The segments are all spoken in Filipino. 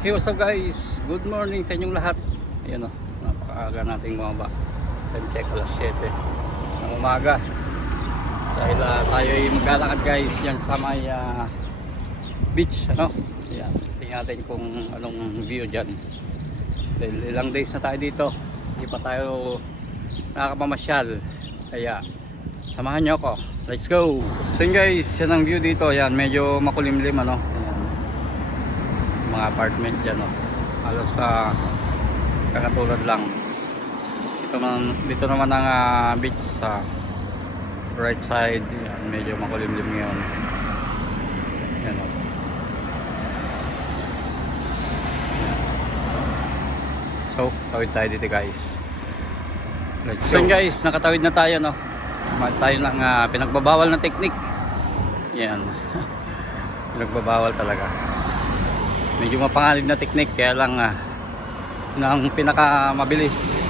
Hey, what's up guys? Good morning sa inyong lahat. Ayan o, napakaaga nating bumaba. Time check alas 7 ng umaga. Dahil tayo ay maglalakad guys yan sa may beach, ano? Ayan, tingnan natin kung anong view dyan. Dahil ilang days na tayo dito, hindi pa tayo nakakapamasyal. Kaya samahan nyo ako. Let's go! So yun guys, yan ang view dito. Ayan, medyo makulimlim, ano? Ayan, mga apartment dyan, no? Halos sa kakatulad lang. Dito naman ang beach sa right side. Yan, medyo makulimlim ngayon. Yan, no? Yan. So tawid tayo dito guys. Let's go. So guys, nakatawid na tayo, no? Tayo ng pinagbabawal na technique. Yan. Pinagbabawal talaga. Medyo mapanganib na technique, kaya lang ng pinakamabilis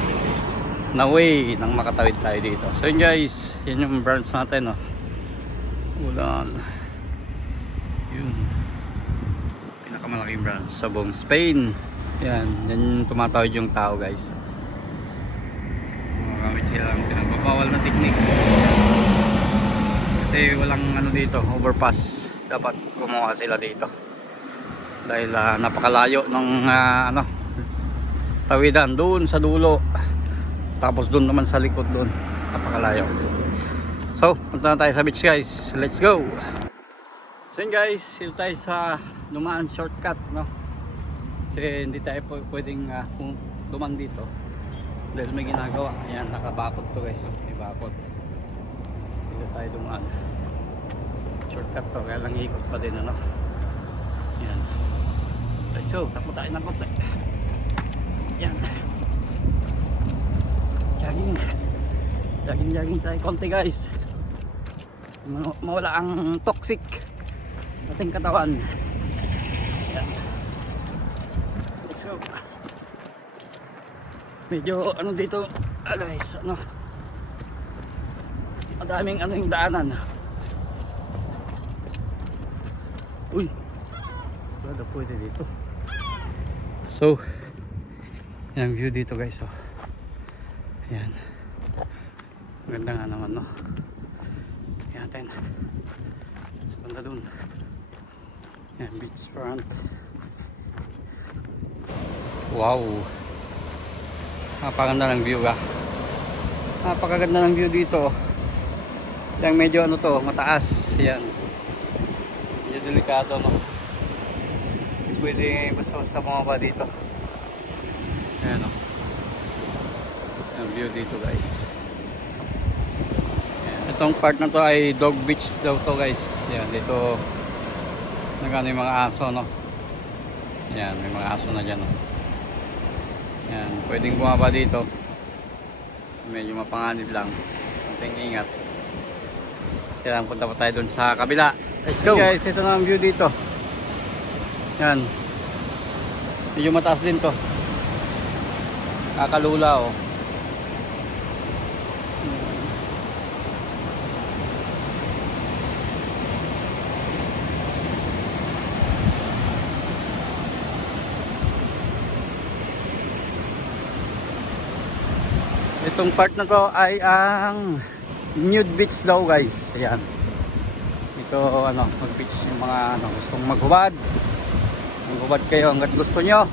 na way nang makatawid tayo dito. So yun guys, yan yung branch natin, no? Ulan. Yun, pinakamalaking branch sa buong Spain. Yan yung tumatawid yung tao guys. Magamit sila ng pinagbabawal na technique kasi walang ano dito, overpass. Dapat gumawa sila dito dahil napakalayo ng tawidan doon sa dulo, tapos doon naman sa likod, doon napakalayo. So punta na tayo sa beach guys, let's go. So yun guys, dito tayo sa dumaan shortcut, no? Kasi hindi tayo pwedeng dumaan dito dahil may ginagawa. Ayan, nakabakod to guys, may bakod. Dito tayo dumaan shortcut to, kaya lang ikot pa din, ano? Yan. So, takbo tayo ng konti. Yan. Jogging tayo konti guys. Mawala ang toxic ating katawan. Yan. Let's go. Medyo ano dito guys, ano, madaming ano yung daanan. Uy, wala pwede dito. So yan ang view dito guys, oh. Ayan, maganda nga naman, no? Ayan natin sa banda dun. Ayan, beach front. Wow, napakaganda ng view, napakaganda ng view dito. Yang medyo ano to, mataas. Ayan, medyo delikado, no? Hindi pwede basta-basta bumaba dito. Ayan, no? Ang view dito guys. Ayan. Itong part na to ay dog beach daw to guys. Ayan, dito nagano yung mga aso, no? Ayan, may mga aso na dyan, no? Ayan, pwedeng bumaba dito. Medyo mapanganib lang, konting ingat. Kailangan punta pa tayo dun sa kabila. Let's go guys, ito na ang view dito. Ayan, medyo mataas din to, kakalula, oh. Itong part na to ay ang nude beach daw guys. Ayan, ito ano, mag beach yung mga ano, gustong maghubad. Maghubad kayo hanggat gusto nyo.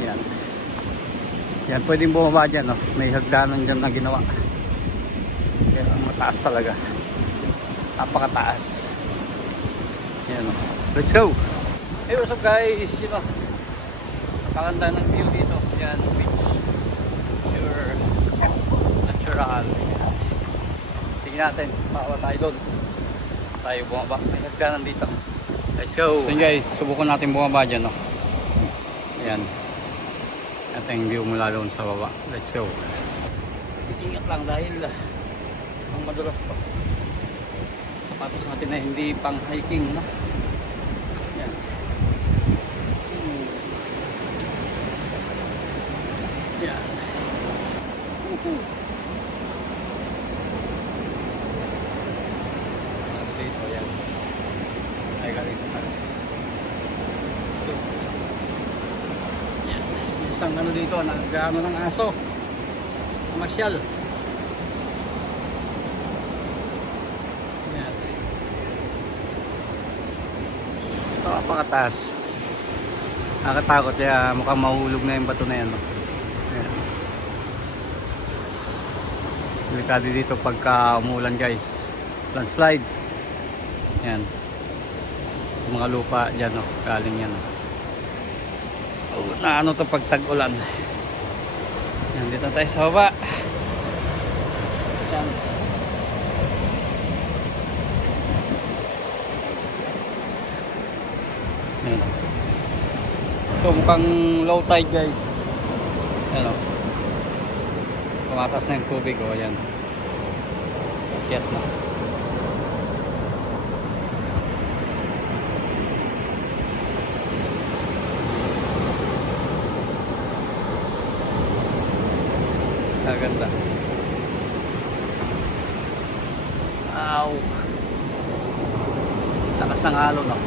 Ayan, yan, pwedeng bumaba dyan, no? May hagdanan dyan na ginawa. Kaya mataas talaga, napakataas. Ayan, no? Let's go. Hey, what's up guys? You know, napakaganda ng view dito. Ayan, beach, pure natural. Ayan. Tingnan natin, baka tayo doon, tayo bumaba. May hagdanan dito. Let's go. So guys, subukan natin bumaba dyan, no? Ayan, ating view mula doon sa baba. Let's go. Ingat lang dahil ang madulas to. Sapatos natin na hindi pang hiking, no? Yan. Yan. Dito, yan. Ay galing sa taas. So, isang ano dito, nag-ano ng aso. Masyal. Yan. Ito, napakataas. Nakakatakot kaya mukhang mahulog na yung bato na yan. No? Yan. Delikado dito pagka umulan guys. Landslide. Yan. Yung mga lupa dyan, no? Galing yan. No? Na ano to pag tag-ulan. Yan, dito tayo sa baba. Yan. Yan. So mukhang low tide guys. Yan o. Tumatas na yung tubig o. Yan. Akyat na. Ganda. Ow. Lakas ng halo no.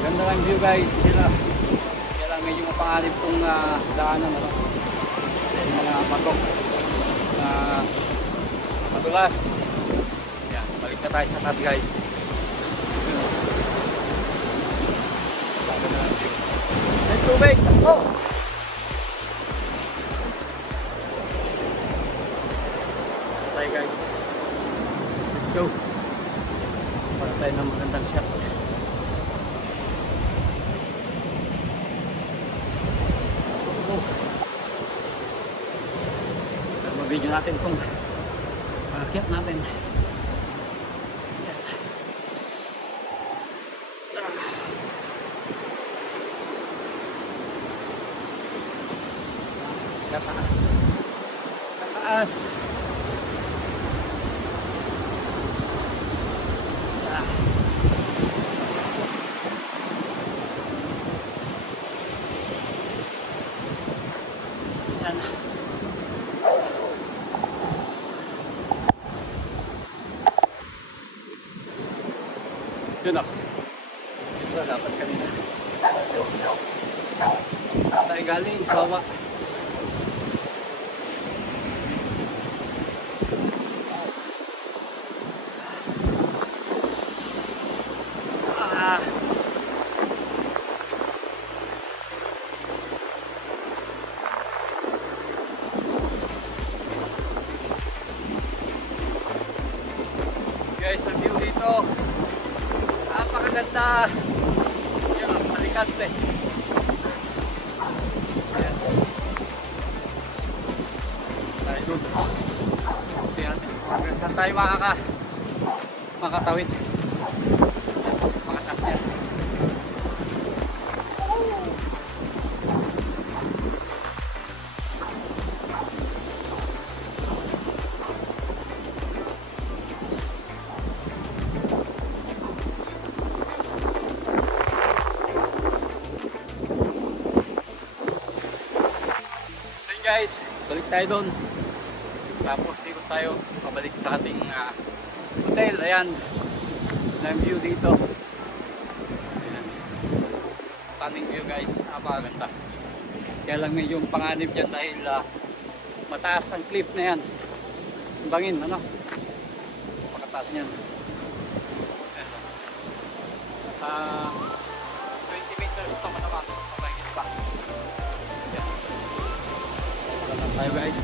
Ganda lang view guys. Kaya lang medyo mapanganib itong daanan. Ano? Yung mga patok na madulas. Yan, balik na tayo sa tabi guys. Ganda lang view. May tubig! Oh! Tayo guys. Let's go. Para tayo ng magandang shot. Video natin itong akyat natin. Kataas. Kataas. Yan. Yun o. Ito dapat kanina. Tayo galing sa baba. Guys, ang view dito. Napakaganda. Yan, malikante. Ayan. Tayo doon. Ayan. Saan tayo makatawid? Makatas yan. Guys, balik tayo doon. Tapos ikot tayo pabalik sa ating hotel. Ayan, ang view dito. Ayan. stunning view guys, napakaganda. Kaya lang medyo panganib dyan dahil mataas ang cliff na yan. Ang bangin, ano? Pagkataas niyan. Sa 20 meters ito naman, pabagin pa. Yan. Wala tayo guys.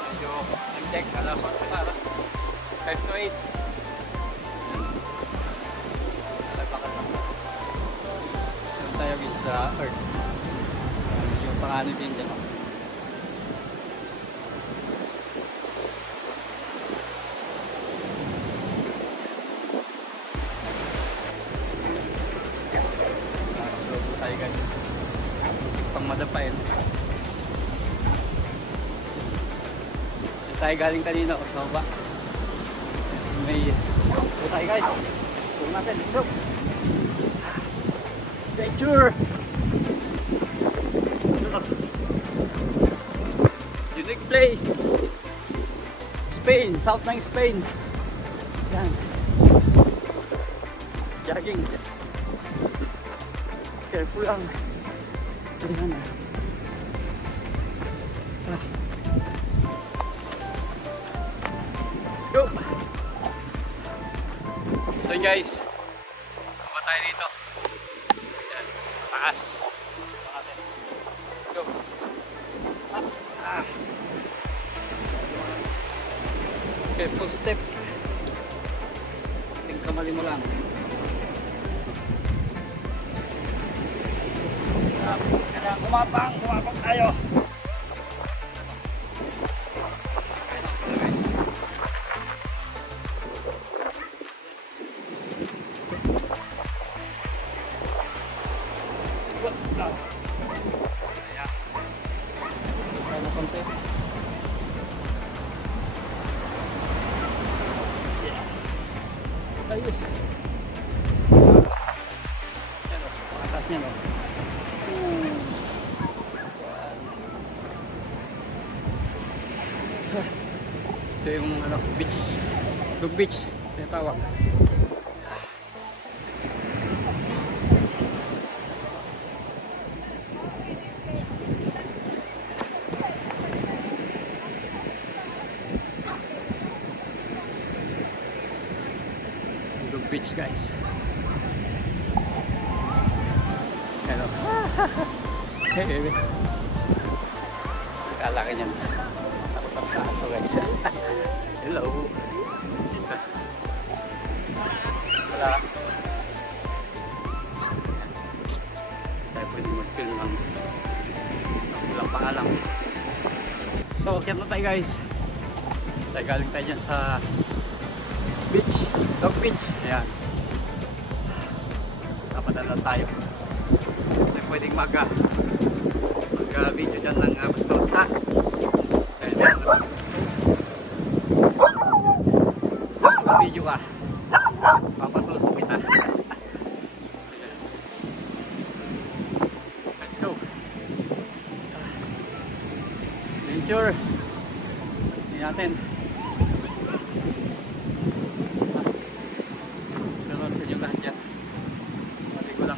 Medyo nag-check, alam ko sa 5 to 8. Tayo guys sa earth. Yung panganib yun dyan. Tayo guys. Pang madapain. Tayo galing kanina o sa baba. May tayo guys. Huwag natin. So. Adventure! Unique place! Spain! South ng Spain! Yan! Jogging! Careful lang! Yan na! Let's go! So guys, baba tayo dito. Taas. Go. Okay, full step. Ting kamali mo lang. Kailangan kumapang tayo. Ayun. Yan o, pakatas niya no. Ito yung ano, beach. Dug beach, tinatawag. Beach guys. Hello. Hey baby. Kalaki niyan. Takot ako sa ato guys. Hello. Wala. Tayo pwede mag-film lang. Walang pangalang. So, kaya na tayo guys. Tayo galing tayo dyan sa beach, dog beach. Ayan. Napadala tayo. Kasi pwedeng mag-video dyan ng basta-basta. Ayan. Mag-video ka. Papatulog ko kita. Let's go. Adventure. Hindi natin.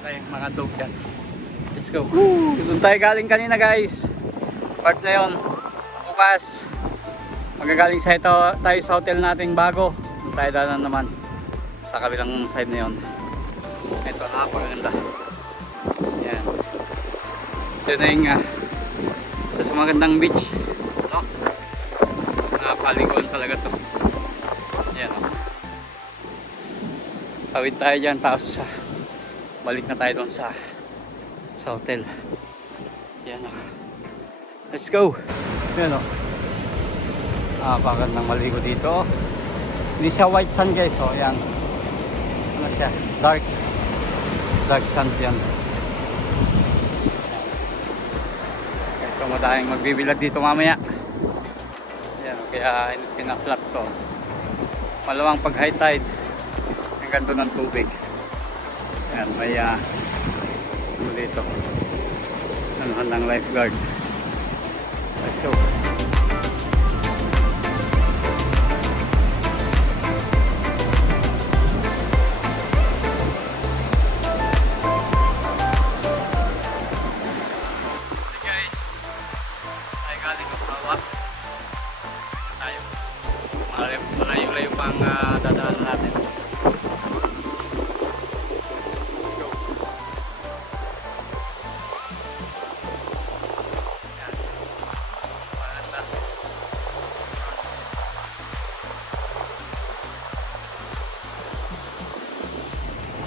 Mga dog yan. Let's go. Doon tayo galing kanina guys. Part na yun. Bukas magagaling sa ito tayo sa hotel nating bago. Doon tayo dalan naman sa kabilang side na yun. Ito napakaganda. Yan. Ito na yung sa magandang beach, no? Napaliguan talaga to. Yan o. Tawid tayo dyan tapos balik na tayo doon sa hotel. Yan o. Let's go. Yan o. Napakagandang maligo dito. Hindi siya white sand guys. O yan. Ano siya? Dark sand yan. Ito madahing magbibilag dito mamaya. Yan o. Kaya pinaflat to. Malawang pag high tide ang ganto ng tubig. Yan, may ano dito, handang lifeguard. Let's go. galing Osawa. Tayo. Malayo-layo pang dadaanan natin. Let's go. Yan. Maganda.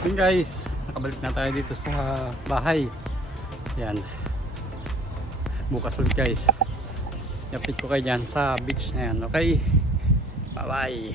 Yun guys, nakabalik na tayo dito sa bahay. Yan. Bukas ulit guys. I-update ko kayo dyan sa beach na yan. Okay? Bye bye.